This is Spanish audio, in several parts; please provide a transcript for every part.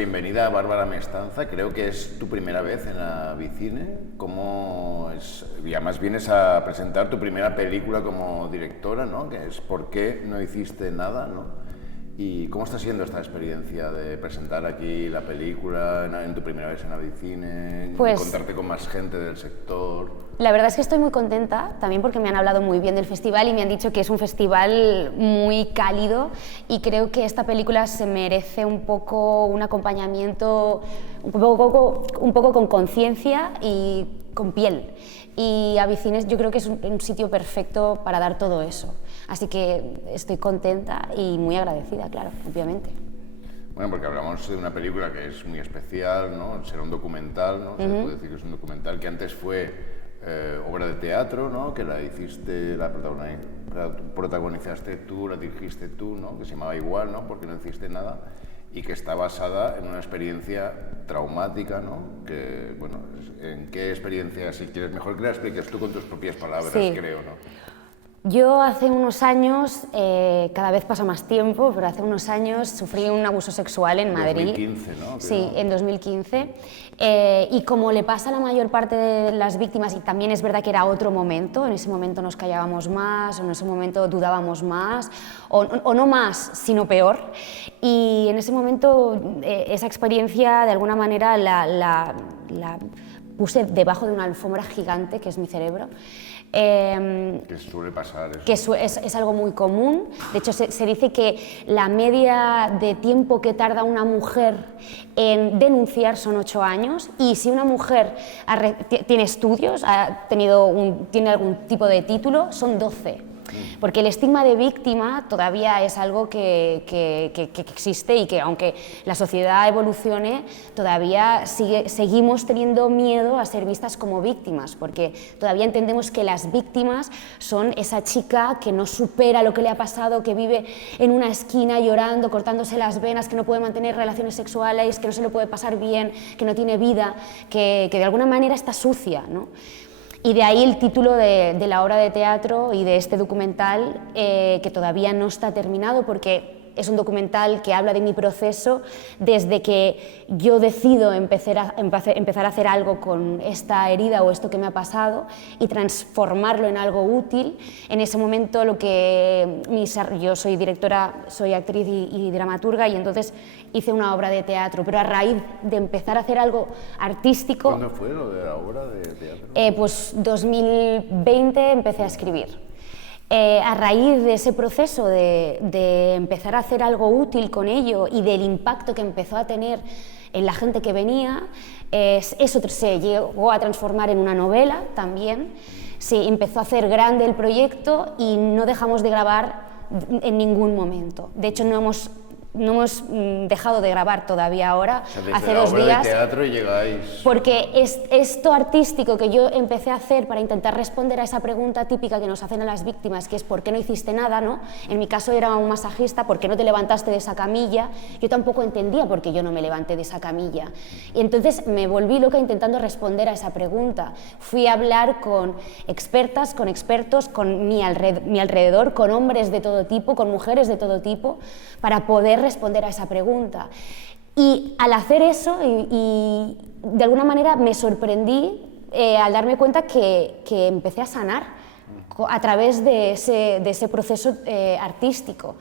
bienvenida a Bárbara Mestanza. Creo que es tu primera vez en Avicine. ¿Cómo es? Y además vienes a presentar tu primera película como directora, ¿no? Que es ¿Por qué no hiciste nada?, ¿no? ¿Y cómo está siendo esta experiencia de presentar aquí la película en tu primera vez en Avicine, Pues, contarte con más gente del sector? La verdad es que estoy muy contenta, también porque me han hablado muy bien del festival y me han dicho que es un festival muy cálido y creo que esta película se merece un poco un acompañamiento, un poco con conciencia y con piel. Y Avicine yo creo que es un sitio perfecto para dar todo eso. Así que estoy contenta y muy agradecida, claro, obviamente. Bueno, porque hablamos de una película que es muy especial, ¿no? Será un documental, ¿no? Se puede decir que es un documental que antes fue obra de teatro, ¿no? Que la hiciste, la protagonizaste tú, la dirigiste tú, ¿no? Que se llamaba igual, ¿no? Porque no hiciste nada, y que está basada en una experiencia traumática, ¿no? Que, bueno, ¿en qué experiencia, si quieres, mejor que la expliques tú con tus propias palabras, Sí. creo, ¿no? Yo hace unos años, cada vez pasa más tiempo, pero hace unos años sufrí un abuso sexual en Madrid. 2015, ¿no? Sí, en 2015. Y como le pasa a la mayor parte de las víctimas, y también es verdad que era otro momento, en ese momento nos callábamos más, o en ese momento dudábamos más, o no más, sino peor. Y en ese momento esa experiencia de alguna manera la puse debajo de una alfombra gigante que es mi cerebro. Que suele pasar eso. Que es algo muy común. De hecho, se dice que la media de tiempo que tarda una mujer en denunciar son 8 años, y si una mujer tiene estudios, tiene algún tipo de título, son 12. Porque el estigma de víctima todavía es algo que existe, y que aunque la sociedad evolucione, todavía seguimos teniendo miedo a ser vistas como víctimas, porque todavía entendemos que las víctimas son esa chica que no supera lo que le ha pasado, que vive en una esquina llorando, cortándose las venas, que no puede mantener relaciones sexuales, que no se lo puede pasar bien, que no tiene vida, que de alguna manera está sucia, ¿no? Y de ahí el título de la obra de teatro y de este documental, que todavía no está terminado, porque es un documental que habla de mi proceso desde que yo decido empezar a hacer algo con esta herida o esto que me ha pasado y transformarlo en algo útil. En ese momento yo soy directora, soy actriz y dramaturga, y entonces hice una obra de teatro, pero a raíz de empezar a hacer algo artístico... ¿Cuándo fue lo de la obra de teatro? Pues 2020 empecé a escribir. A raíz de ese proceso de empezar a hacer algo útil con ello y del impacto que empezó a tener en la gente que venía, eso se llegó a transformar en una novela también. Se empezó a hacer grande el proyecto y no dejamos de grabar en ningún momento. De hecho, no hemos dejado de grabar todavía ahora, o sea, hace 2 días. Desde la obra de teatro llegáis... Porque esto artístico que yo empecé a hacer para intentar responder a esa pregunta típica que nos hacen a las víctimas, que es ¿por qué no hiciste nada?, ¿no? En mi caso era un masajista, ¿por qué no te levantaste de esa camilla? Yo tampoco entendía por qué yo no me levanté de esa camilla. Y entonces me volví loca intentando responder a esa pregunta. Fui a hablar con expertas, con expertos, con mi alrededor, con hombres de todo tipo, con mujeres de todo tipo, para poder responder a esa pregunta. Y al hacer eso, y de alguna manera me sorprendí al darme cuenta que empecé a sanar a través de ese proceso artístico.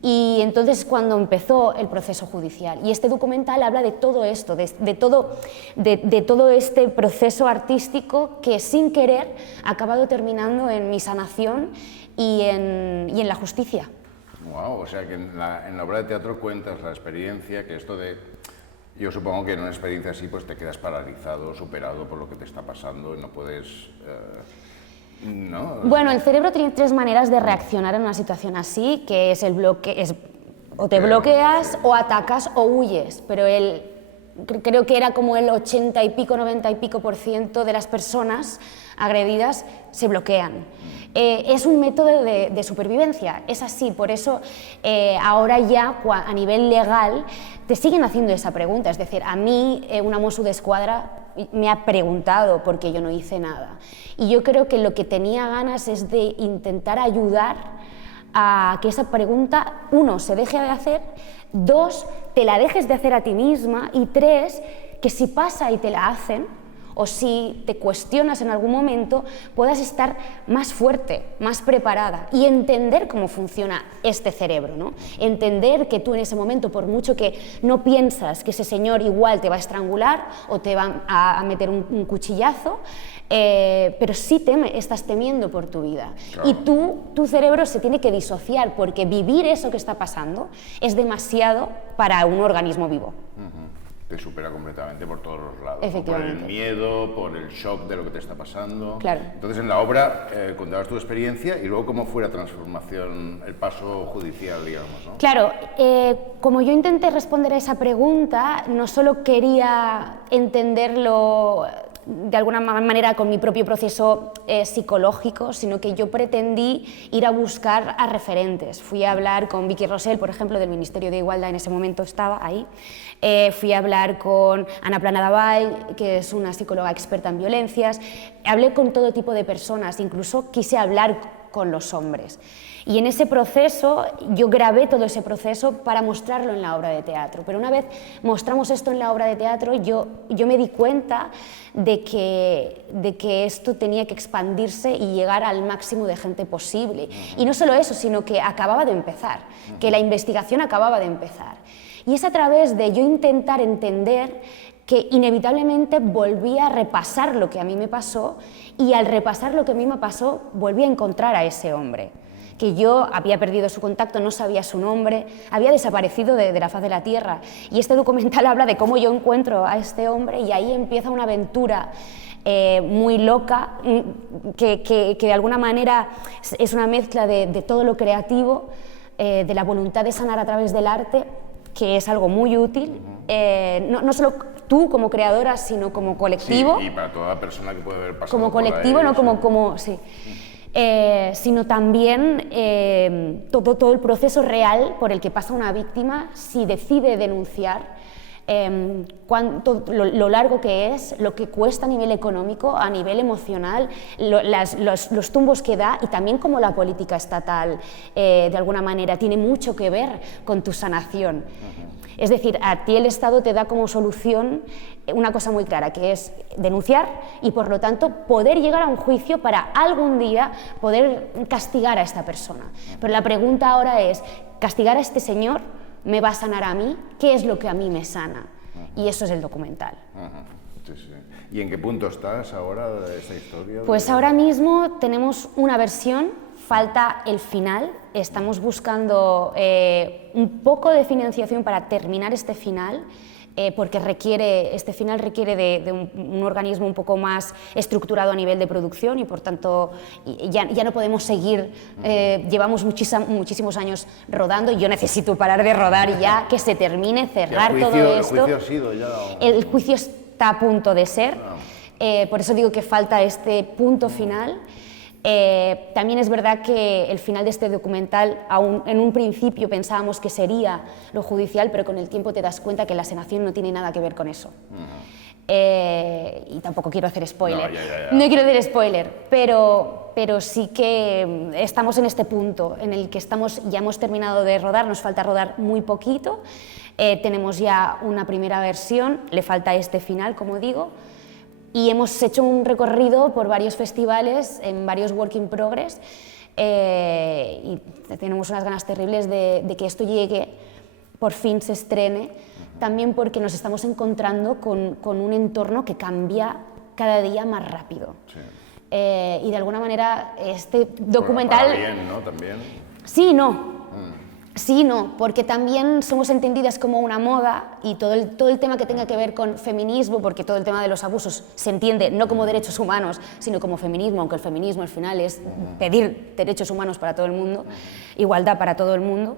Y entonces cuando empezó el proceso judicial, y este documental habla de todo esto, de todo este proceso artístico que sin querer ha acabado terminando en mi sanación y en la justicia. Wow, o sea que en la obra de teatro cuentas la experiencia, que esto de... Yo supongo que en una experiencia así pues te quedas paralizado, superado por lo que te está pasando y no puedes... ¿no? Bueno, el cerebro tiene 3 maneras de reaccionar en una situación así, que es o te bloqueas, o atacas, o huyes, pero creo que era como el 80 y pico, 90 y pico % de las personas agredidas se bloquean. Es un método de supervivencia, es así, por eso ahora ya a nivel legal te siguen haciendo esa pregunta, es decir, a mí una Mossos d'Esquadra me ha preguntado por qué yo no hice nada, y yo creo que lo que tenía ganas es de intentar ayudar a que esa pregunta, 1, se deje de hacer, 2, te la dejes de hacer a ti misma, y 3, que si pasa y te la hacen, o si te cuestionas en algún momento, puedas estar más fuerte, más preparada y entender cómo funciona este cerebro, ¿no? Entender que tú en ese momento, por mucho que no piensas que ese señor igual te va a estrangular o te va a meter un cuchillazo, pero sí estás temiendo por tu vida. Claro. Y tu cerebro se tiene que disociar, porque vivir eso que está pasando es demasiado para un organismo vivo. Te supera completamente por todos los lados, ¿no? Por Efectivamente. el miedo, por el shock de lo que te está pasando. Claro. Entonces, en la obra contabas tu experiencia y luego cómo fue la transformación, el paso judicial, digamos, ¿no? Claro, como yo intenté responder a esa pregunta, no solo quería entenderlo de alguna manera con mi propio proceso psicológico, sino que yo pretendí ir a buscar a referentes. Fui a hablar con Vicky Rosell, por ejemplo, del Ministerio de Igualdad, en ese momento estaba ahí. Fui a hablar con Ana Plana Davall, que es una psicóloga experta en violencias. Hablé con todo tipo de personas, incluso quise hablar con los hombres. Y en ese proceso, yo grabé todo ese proceso para mostrarlo en la obra de teatro. Pero una vez mostramos esto en la obra de teatro, yo me di cuenta de que esto tenía que expandirse y llegar al máximo de gente posible. Y no solo eso, sino que acababa de empezar, que la investigación acababa de empezar. Y es a través de yo intentar entender que inevitablemente volví a repasar lo que a mí me pasó, y al repasar lo que a mí me pasó, volví a encontrar a ese hombre, que yo había perdido su contacto, no sabía su nombre, había desaparecido de la faz de la tierra. Y este documental habla de cómo yo encuentro a este hombre, y ahí empieza una aventura muy loca, que de alguna manera es una mezcla de todo lo creativo, de la voluntad de sanar a través del arte, que es algo muy útil, no solo tú como creadora, sino como colectivo. Sí, y para toda persona que puede haber pasado como colectivo, por ahí, no sí. Sino también todo el proceso real por el que pasa una víctima si decide denunciar, lo largo que es, lo que cuesta a nivel económico, a nivel emocional, los tumbos que da, y también cómo la política estatal de alguna manera tiene mucho que ver con tu sanación. Es decir, a ti el Estado te da como solución una cosa muy clara, que es denunciar y, por lo tanto, poder llegar a un juicio para algún día poder castigar a esta persona. Pero la pregunta ahora es, ¿castigar a este señor me va a sanar a mí? ¿Qué es lo que a mí me sana? Y eso es el documental. Sí, sí. ¿Y en qué punto estás ahora de esta historia? Pues ahora mismo tenemos una versión, falta el final. Estamos buscando un poco de financiación para terminar este final, porque este final requiere de un organismo un poco más estructurado a nivel de producción, y por tanto ya no podemos seguir, llevamos muchísimos años rodando, y yo necesito parar de rodar y ya que se termine, cerrar todo esto. ¿El juicio ha sido ya? El juicio está a punto de ser, por eso digo que falta este punto final. También es verdad que el final de este documental, en un principio pensábamos que sería lo judicial, pero con el tiempo te das cuenta que la sanación no tiene nada que ver con eso. Y tampoco quiero hacer spoiler. No quiero hacer spoiler, pero sí que estamos en este punto en el que ya hemos terminado de rodar, nos falta rodar muy poquito. Tenemos ya una primera versión, le falta este final, como digo. Y hemos hecho un recorrido por varios festivales, en varios work in progress, y tenemos unas ganas terribles de que esto llegue, por fin se estrene, también porque nos estamos encontrando con un entorno que cambia cada día más rápido. Sí. Y de alguna manera este documental... Para bien, ¿no? También. Sí, no. Sí, no, porque también somos entendidas como una moda, y todo el tema que tenga que ver con feminismo, porque todo el tema de los abusos se entiende no como derechos humanos, sino como feminismo, aunque el feminismo al final es pedir derechos humanos para todo el mundo, igualdad para todo el mundo.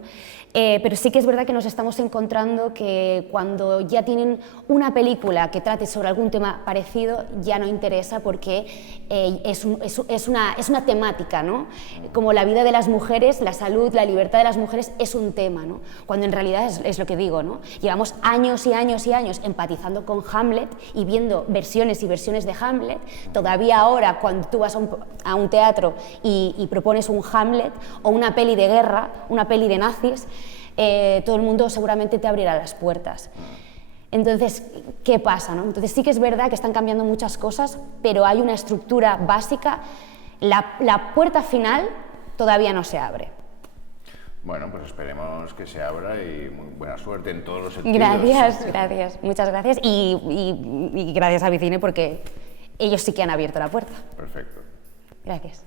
Pero sí que es verdad que nos estamos encontrando que cuando ya tienen una película que trate sobre algún tema parecido, ya no interesa, porque es una temática, ¿no? Como la vida de las mujeres, la salud, la libertad de las mujeres es un tema, ¿no? Cuando en realidad es lo que digo, ¿no? Llevamos años y años y años empatizando con Hamlet y viendo versiones y versiones de Hamlet. Todavía ahora, cuando tú vas a un teatro y propones un Hamlet o una peli de guerra, una peli de nazis, todo el mundo seguramente te abrirá las puertas. Entonces, ¿qué pasa, no? Entonces sí que es verdad que están cambiando muchas cosas, pero hay una estructura básica. La puerta final todavía no se abre. Bueno, pues esperemos que se abra y muy buena suerte en todos los sentidos. Gracias, muchas gracias. Y gracias a Vicine porque ellos sí que han abierto la puerta. Perfecto. Gracias.